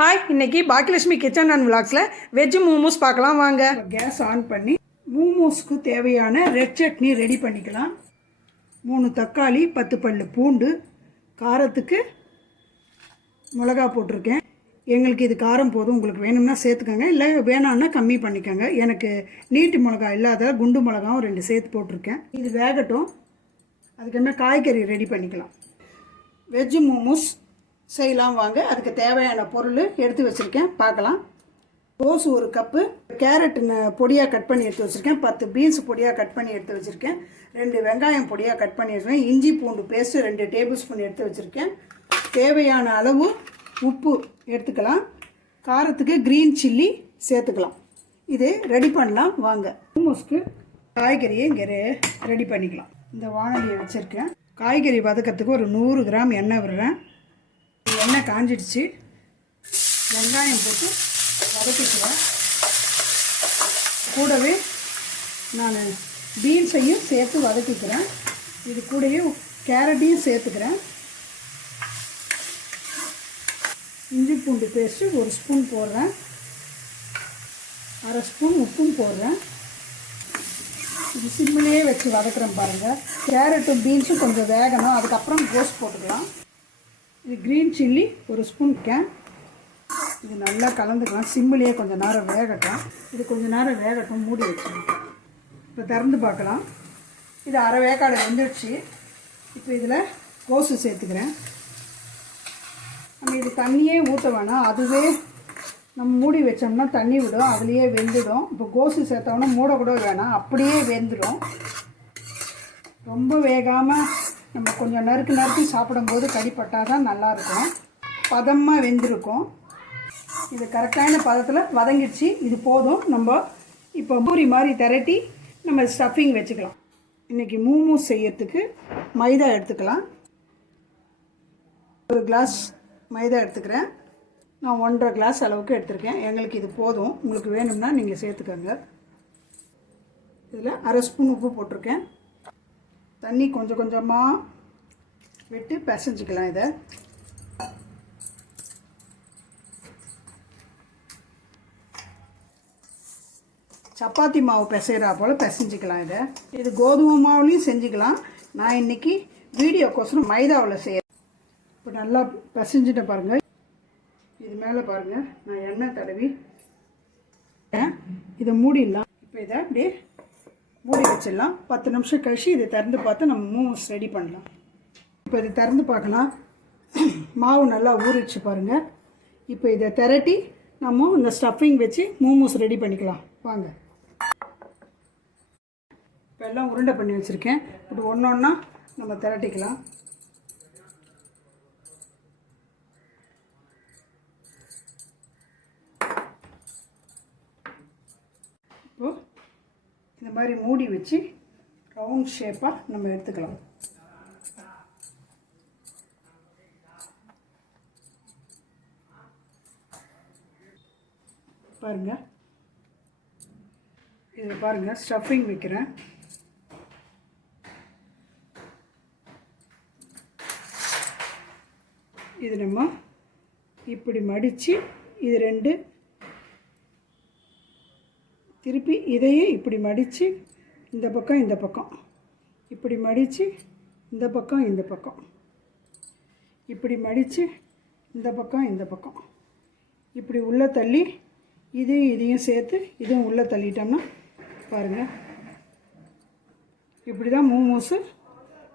Hi, இன்னைக்கு Bhagyalakshmi kitchen and விலாக்ஸில் veg momos பார்க்கலாம் வாங்க. கேஸ் ஆன் பண்ணி மோமோஸ்க்கு தேவையான ரெட் சட்னி ரெடி பண்ணிக்கலாம். 3 தக்காளி, 10 பல்லு பூண்டு, காரத்துக்கு மிளகா போட்டிருக்கேன். எங்களுக்கு இது காரம் போதும், உங்களுக்கு வேணும்னா சேர்த்துக்கோங்க, இல்லை வேணான்னா கம்மி பண்ணிக்கோங்க. எனக்கு நீட்டு மிளகா இல்லாத குண்டு மிளகாவும் 2 சேர்த்து போட்டிருக்கேன். இது வேகட்டும், அதுக்கப்புறமா காய்கறி ரெடி பண்ணிக்கலாம். வெஜ் மோமோஸ் செய்யலாம் வாங்க. அதுக்கு தேவையான பொருள் எடுத்து வச்சுருக்கேன், பார்க்கலாம். கோஸ் 1 கப்பு, கேரட் பொடியாக கட் பண்ணி எடுத்து வச்சுருக்கேன், 10 பீன்ஸ் பொடியாக கட் பண்ணி எடுத்து வச்சுருக்கேன், 2 வெங்காயம் பொடியாக கட் பண்ணி வச்சுருக்கேன், இஞ்சி பூண்டு பேஸ்ட்டு 2 டேபிள் ஸ்பூன் எடுத்து வச்சுருக்கேன். தேவையான அளவு உப்பு எடுத்துக்கலாம். காரத்துக்கு க்ரீன் சில்லி சேர்த்துக்கலாம். இது ரெடி பண்ணலாம் வாங்க. மோமோஸ்க்கு காய்கறியை இங்கே ரெடி பண்ணிக்கலாம். இந்த வானலியை வச்சுருக்கேன். காய்கறி வதக்கிறதுக்கு ஒரு 100 கிராம் எண்ணெய் விடுறேன். எண்ணெய் காஞ்சிடுச்சு. வெங்காயம் போட்டு வதக்கிக்கிறேன். கூடவே நான் பீன்ஸையும் சேர்த்து வதக்கிக்கிறேன். இது கூடவே கேரட்டையும் சேர்த்துக்கிறேன். இஞ்சி பூண்டு பேஸ்ட்டு 1 ஸ்பூன் போடுறேன். 1/2 ஸ்பூன் உப்பும் போடுறேன். இது சிம்மிலேயே வச்சு வதக்குறேன் பாருங்கள். கேரட்டும் பீன்ஸும் கொஞ்சம் வேகணும், அதுக்கப்புறம் கோஸ் போட்டுக்கலாம். இது க்ரீன் சில்லி 1 ஸ்பூன் இது நல்லா கலந்துக்கலாம். சிம்மிலேயே கொஞ்சம் நேரம் வேகட்டும். இது கொஞ்சம் நேரம் வேகட்டும், மூடி வச்சுருக்கேன். இப்போ திறந்து பார்க்கலாம். இது அரை வேக்காடு வெந்துடுச்சு. இப்போ இதில் கோஸு சேர்த்துக்கிறேன். நம்ம இது தண்ணியே ஊற்ற வேணாம், அதுவே நம்ம மூடி வச்சோம்னா தண்ணி விடும், அதுலேயே வெந்துடும். இப்போ கோஸு சேர்த்தோம்னா மூடக்கூட வேணாம், அப்படியே வெந்துடும். ரொம்ப வேகாமல் நம்ம கொஞ்சம் நறுக்கி சாப்பிடும்போது கடிப்பட்டால் தான் நல்லாயிருக்கும். பதமாக வெந்திருக்கும். இது கரெக்டான பதத்தில் வதங்கிடுச்சு. இது போதும். நம்ம இப்போ பூரி மாதிரி திரட்டி நம்ம ஸ்டஃபிங் வச்சுக்கலாம். இன்றைக்கி மோமோஸ் செய்யறதுக்கு மைதா எடுத்துக்கலாம். 1 கிளாஸ் மைதா எடுத்துக்கிறேன். நான் 1.5 கிளாஸ் அளவுக்கு எடுத்துருக்கேன். எங்களுக்கு இது போதும், உங்களுக்கு வேணும்னா நீங்கள் சேர்த்துக்கோங்க. இதில் 1/2 ஸ்பூன் உப்பு போட்டிருக்கேன். தண்ணி கொஞ்சம் கொஞ்சமாக விட்டு பிசைஞ்சிக்கலாம். இதை சப்பாத்தி மாவு பிசைகிறா போல் பிசைஞ்சிக்கலாம். இது கோதுமை மாவுலேயும் செஞ்சுக்கலாம். நான் இன்றைக்கி வீடியோக்கோசரம் மைதாவில் செய்கிறேன். இப்போ நல்லா பிசைஞ்சிட்ட பாருங்கள். இது மேலே பாருங்கள், நான் எண்ணெய் தடவி இதை மூடிடலாம். இப்போ இதை அப்படியே மூடி வச்சிடலாம். 10 நிமிஷம் கழிச்சு இதை திறந்து பார்த்து நம்ம மோமோஸ் ரெடி பண்ணலாம். இப்போ இதை திறந்து பார்க்கலாம். மாவு நல்லா ஊறிடுச்சு பாருங்கள். இப்போ இதை திரட்டி நம்ம இந்த ஸ்டஃபிங் வச்சு மோமோஸ் ரெடி பண்ணிக்கலாம் வாங்க. இப்போ எல்லாம் உருண்டை பண்ணி வச்சுருக்கேன். இப்படி ஒன்று ஒன்றா நம்ம திரட்டிக்கலாம். இப்போது இந்த மாதிரி மூடி வச்சு ரவுண்ட் ஷேப்பாக நம்ம எடுத்துக்கலாம். பாருங்கள், இதில் பாருங்கள் ஸ்டஃபிங் வைக்கிறேன். இது நம்ம இப்படி மடித்து இது 2 திருப்பி இதையும் இப்படி மடித்து இந்த பக்கம் இந்த பக்கம் இப்படி மடித்து இந்த பக்கம் இந்த பக்கம் இப்படி மடித்து இந்த பக்கம் இந்த பக்கம் இப்படி உள்ளே தள்ளி இதையும் சேர்த்து இதுவும் உள்ளே தள்ளிட்டோம்னா பாருங்கள், இப்படி தான் மோமோஸு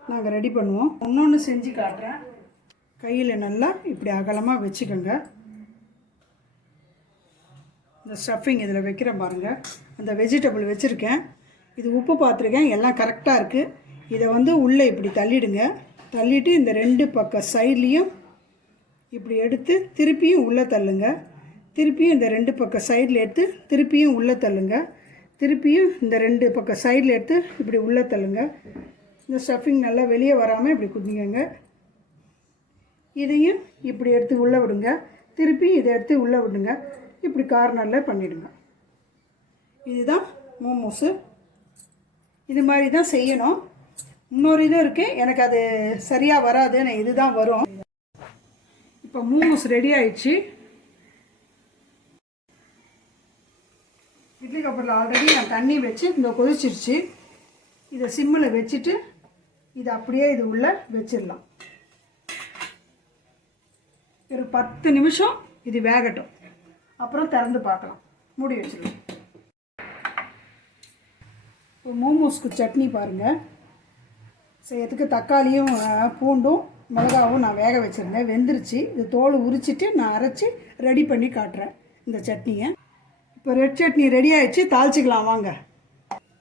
நாங்கள் ரெடி பண்ணுவோம். ஒன்று செஞ்சு காட்டுறேன். கையில் நல்லா இப்படி அகலமாக வச்சுக்கோங்க. இந்த ஸ்டஃபிங் இதில் வைக்கிறேன் பாருங்கள். அந்த வெஜிடபிள் வச்சுருக்கேன். இது உப்பு பார்த்துருக்கேன், எல்லாம் கரெக்டாக இருக்குது. இதை உள்ளே இப்படி தள்ளிடுங்க. தள்ளிவிட்டு இந்த 2 பக்கம் சைட்லேயும் இப்படி எடுத்து திருப்பியும் உள்ளே தள்ளுங்க. திருப்பியும் இந்த 2 பக்கம் சைடில் எடுத்து திருப்பியும் உள்ளே தள்ளுங்க. திருப்பியும் இந்த 2 பக்கம் சைடில் எடுத்து இப்படி உள்ளே தள்ளுங்க. இந்த ஸ்டஃபிங் நல்லா வெளியே வராமல் இப்படி குதிங்க. இதையும் இப்படி எடுத்து உள்ளே விடுங்க. திருப்பி இதை எடுத்து உள்ளே விடுங்க. இப்படி கார்னரில் பண்ணிவிடுங்க. இதுதான் மோமோஸு. இது மாதிரி தான் செய்யணும். இன்னொரு இதுவும் இருக்குது, எனக்கு அது சரியாக வராது, நான் இதுதான் வரும். இப்போ மோமோஸ் ரெடி ஆயிடுச்சு. இட்லி கப்பரில் ஆல்ரெடி நான் தண்ணி வச்சு இந்த கொதிச்சிருச்சு. இதை சிம்மில் வச்சுட்டு இதை அப்படியே இது உள்ளே வச்சிடலாம். ஒரு 10 நிமிஷம் இது வேகட்டும். அப்புறம் திறந்து பார்க்கலாம். மூடி வச்சிடலாம். இப்போ மோமோஸ்க்கு சட்னி பாருங்கள். செய்யறதுக்கு தக்காளியும் பூண்டும் மிளகாவும் நான் வேக வச்சுருந்தேன். வெந்துருச்சு. இது தோல் உரிச்சிட்டு நான் அரைச்சி ரெடி பண்ணி காட்டுறேன் இந்த சட்னியை. இப்போ ரெட் சட்னி ரெடி ஆகிடுச்சு. தாளிச்சிக்கலாம் வாங்க.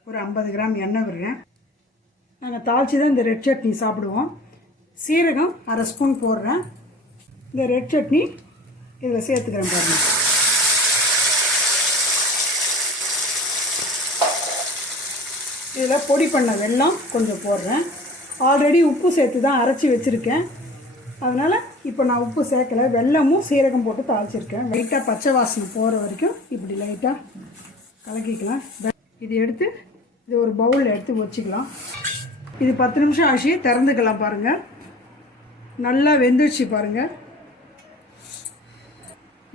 ஒரு 50 கிராம் எண்ணெய் விடுறேன். நாங்கள் தாளித்து தான் இந்த ரெட் சட்னி சாப்பிடுவோம். சீரகம் 1/2 ஸ்பூன் போடுறேன். இந்த ரெட் சட்னி இதில் சேர்த்துக்கிறேன் பாருங்கள். இதில் பொடி பண்ண வெல்லம் கொஞ்சம் போடுறேன். ஆல்ரெடி உப்பு சேர்த்து தான் அரைச்சி வச்சுருக்கேன். அதனால் இப்போ நான் உப்பு சேர்க்கலை. வெல்லமும் சீரகம் போட்டு தாளிச்சிருக்கேன். லைட்டாக பச்சை வாசனை போகிற வரைக்கும் இப்படி லைட்டாக கலக்கிக்கலாம். இது எடுத்து இது ஒரு பவுலில் எடுத்து வச்சுக்கலாம். இது 10 நிமிஷம் ஆச்சு. திறந்துக்கலாம் பாருங்கள். நல்லா வெந்துடுச்சு பாருங்கள்.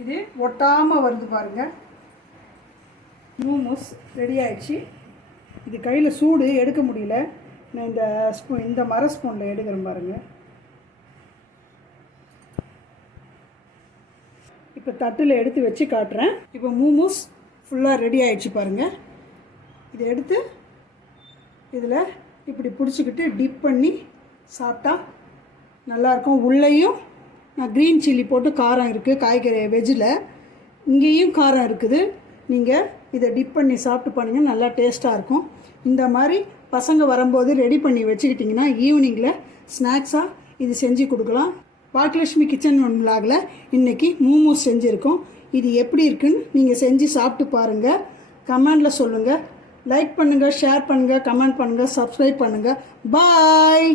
இது ஒட்டாமல் வருது பாருங்கள். மோமோஸ் ரெடி ஆகிடுச்சு. இது கையில் சூடு எடுக்க முடியல. நான் இந்த மர ஸ்பூனில் எடுக்கிறேன் பாருங்கள். இப்போ தட்டில் எடுத்து வச்சு காட்டுறேன். இப்போ மோமோஸ் ஃபுல்லாக ரெடி ஆகிடுச்சு பாருங்கள். இதை எடுத்து இதில் இப்படி பிடிச்சிக்கிட்டு டிப் பண்ணி சாப்பிட்டா நல்லாயிருக்கும். உள்ளேயும் நான் க்ரீன் சில்லி போட்டு காரம் இருக்குது. காய்கறி வெஜ்ஜில் இங்கேயும் காரம் இருக்குது. நீங்கள் இதை டிப் பண்ணி சாப்பிட்டு பாருங்கள். நல்லா டேஸ்ட்டாக இருக்கும். இந்த மாதிரி பசங்க வரும்போது ரெடி பண்ணி வச்சுக்கிட்டிங்கன்னா ஈவினிங்கில் ஸ்நாக்ஸாக இது செஞ்சு கொடுக்கலாம். பாக்கியலட்சுமி கிச்சன் விலாகில் இன்றைக்கி மோமோஸ் செஞ்சுருக்கோம். இது எப்படி இருக்குன்னு நீங்கள் செஞ்சு சாப்பிட்டு பாருங்கள். கமெண்டில் சொல்லுங்கள். லைக் பண்ணுங்கள், ஷேர் பண்ணுங்கள், கமெண்ட் பண்ணுங்கள், சப்ஸ்கிரைப் பண்ணுங்கள். பாய்.